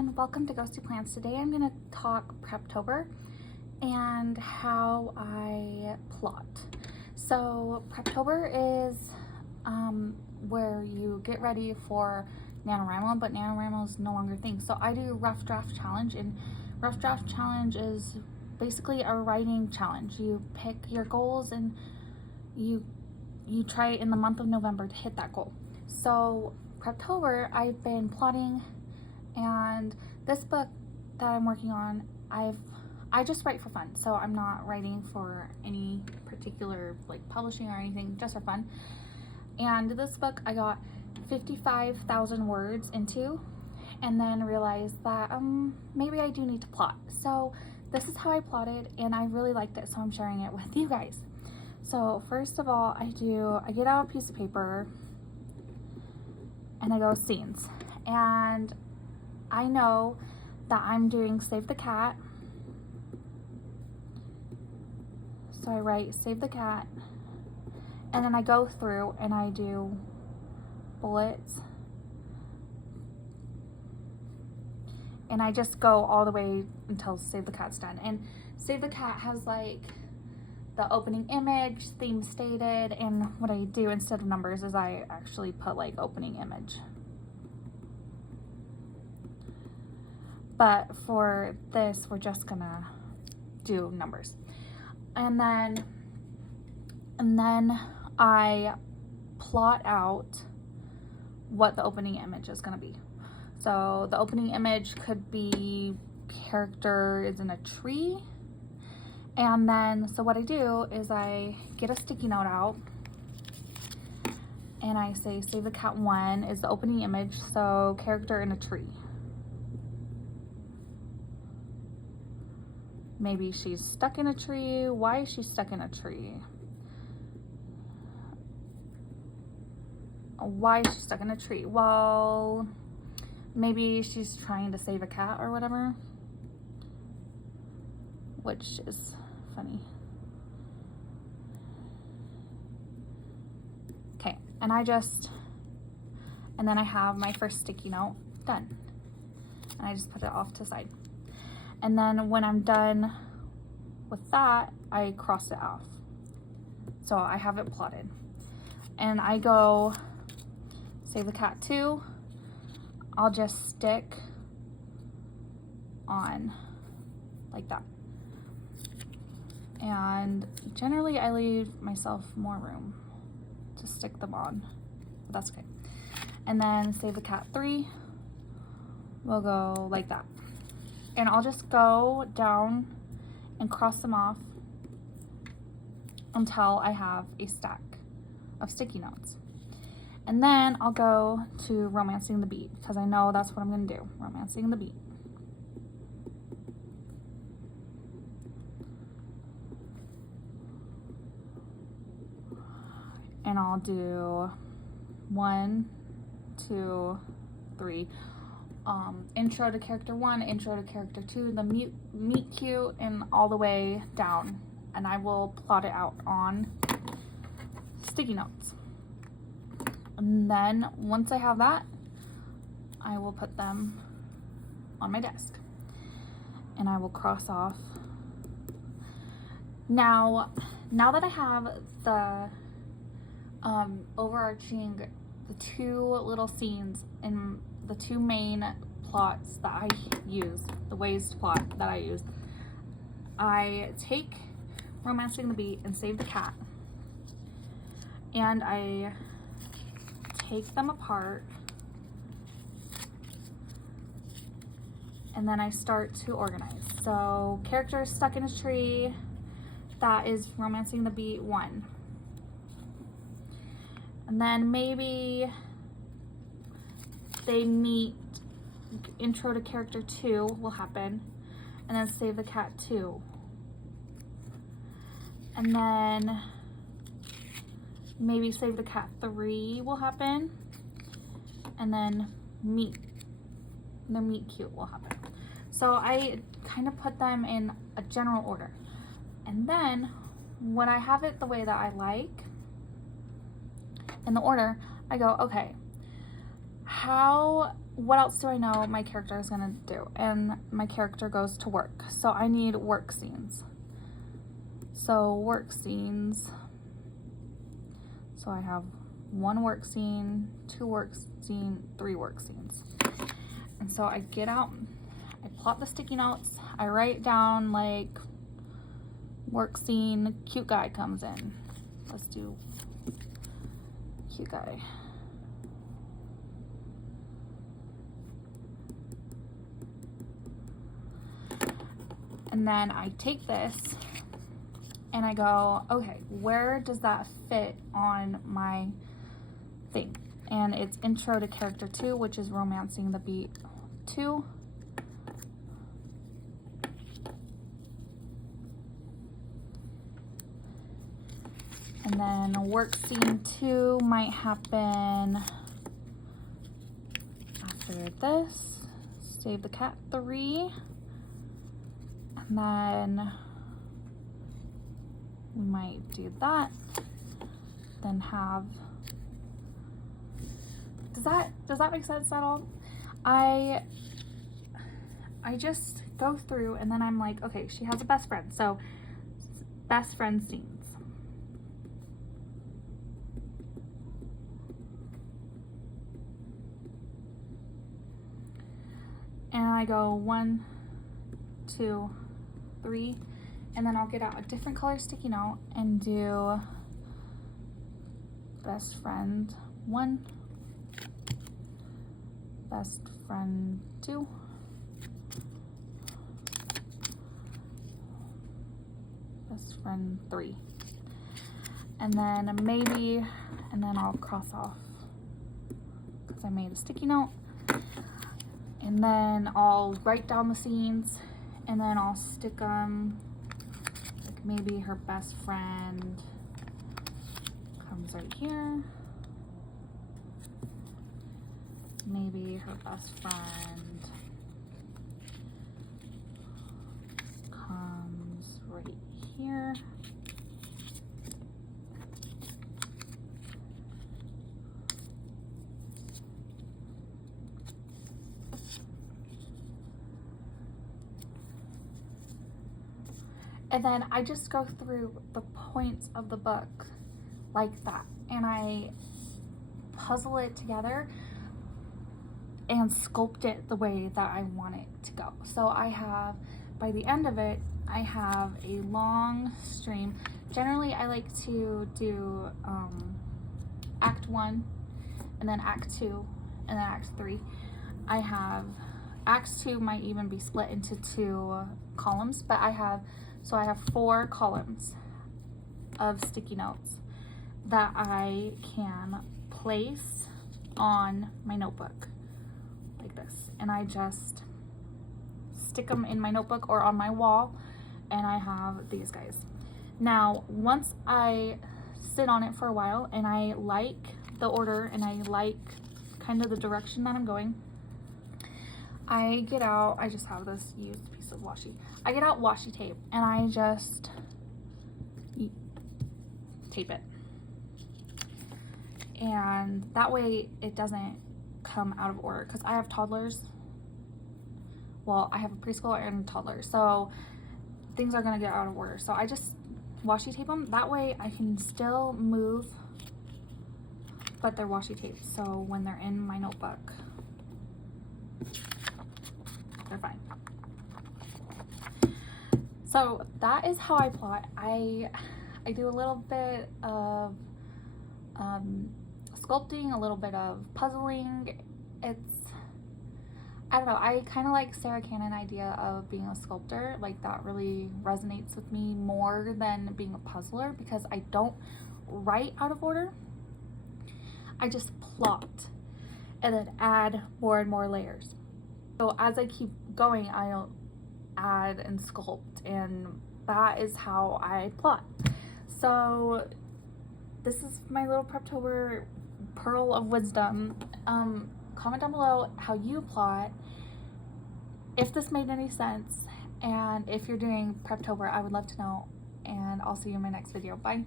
everyone, welcome to GhostyPlans. Today I'm going to talk Preptober and how I plot. So Preptober is where you get ready for NaNoWriMo, but NaNoWriMo is no longer a thing. So I do Rough Draft Challenge, and Rough Draft Challenge is basically a writing challenge. You pick your goals and you try in the month of November to hit that goal. So Preptober, I've been plotting, and this book that I'm working on, I just write for fun. So I'm not writing for any particular like publishing or anything, just for fun. And this book I got 55,000 words into, and then realized that maybe I do need to plot. So this is how I plotted, and I really liked it, so I'm sharing it with you guys. So first of all, I get out a piece of paper and I go scenes, and I know that I'm doing Save the Cat, so I write Save the Cat, and then I go through and I do bullets, and I just go all the way until Save the Cat's done. And Save the Cat has like the opening image, theme stated, and what I do instead of numbers is I actually put like opening image. But for this, we're just gonna do numbers. And then I plot out what the opening image is gonna be. So the opening image could be character is in a tree. And then, so what I do is I get a sticky note out and I say Save the Cat 1 is the opening image, so character in a tree. Maybe she's stuck in a tree. Why is she stuck in a tree? Why is she stuck in a tree? Well, maybe she's trying to save a cat or whatever, which is funny. Okay, and then I have my first sticky note done, and I just put it off to the side. And then when I'm done with that, I cross it off. So I have it plotted. And I go Save the Cat 2. I'll just stick on like that. And generally I leave myself more room to stick them on, but that's okay. And then Save the Cat 3, we'll go like that. And I'll just go down and cross them off until I have a stack of sticky notes. And then I'll go to Romancing the Beat, because I know that's what I'm gonna do, Romancing the Beat. And I'll do 1, 2, 3. Intro to character 1, intro to character 2, the meet cute, and all the way down. And I will plot it out on sticky notes. And then once I have that, I will put them on my desk. And I will cross off. Now that I have the overarching, the two little scenes and the two main plots that I use, the ways to plot that I use, I take Romancing the Beat and Save the Cat, and I take them apart, and then I start to organize. So character stuck in a tree, that is Romancing the Beat 1. And then maybe they meet, intro to character 2 will happen, and then Save the Cat 2. And then maybe Save the Cat 3 will happen, and then the meet cute will happen. So I kind of put them in a general order. And then when I have it the way that I like, in the order, I go, okay, what else do I know my character is gonna do? And my character goes to work. So I need work scenes. So work scenes. So I have 1 work scene, 2 work scene, 3 work scenes. And so I get out, I plot the sticky notes, I write down like work scene, cute guy comes in. Let's do cute guy. And then I take this and I go, okay, where does that fit on my thing? And it's intro to character 2, which is romancing the beat 2. And then work scene 2 might happen after this. Save the cat 3. And then we might do that. Then have, does that make sense at all? I just go through and then I'm like, okay, she has a best friend. So best friend scenes. And I go 1, 2, 3, and then I'll get out a different color sticky note and do best friend 1, best friend 2, best friend 3, and then maybe, and then I'll cross off because I made a sticky note, and then I'll write down the scenes. And then I'll stick them, like maybe her best friend comes right here. Maybe her best friend comes right here. And then I just go through the points of the book like that. And I puzzle it together and sculpt it the way that I want it to go. So I have, by the end of it, I have a long stream. Generally, I like to do Act 1, and then Act 2, and then Act 3. I have, Act 2 might even be split into 2 columns, but I have 4 columns of sticky notes that I can place on my notebook like this. And I just stick them in my notebook or on my wall, and I have these guys. Now, once I sit on it for a while and I like the order and I like kind of the direction that I'm going, I get out, I just have this used piece of washi. I get out washi tape and I just tape it. And that way it doesn't come out of order, because I have toddlers. Well, I have a preschooler and a toddler, so things are gonna get out of order. So I just washi tape them. That way I can still move, but they're washi taped. So when they're in my notebook, they're fine. So that is how I plot. I do a little bit of sculpting, a little bit of puzzling. I don't know, I kind of like Sarah Cannon idea of being a sculptor. Like, that really resonates with me more than being a puzzler, because I don't write out of order. I just plot and then add more and more layers. So as I keep going, I'll add and sculpt, and that is how I plot. So this is my little Preptober pearl of wisdom. Comment down below how you plot, if this made any sense, and if you're doing Preptober, I would love to know, and I'll see you in my next video. Bye.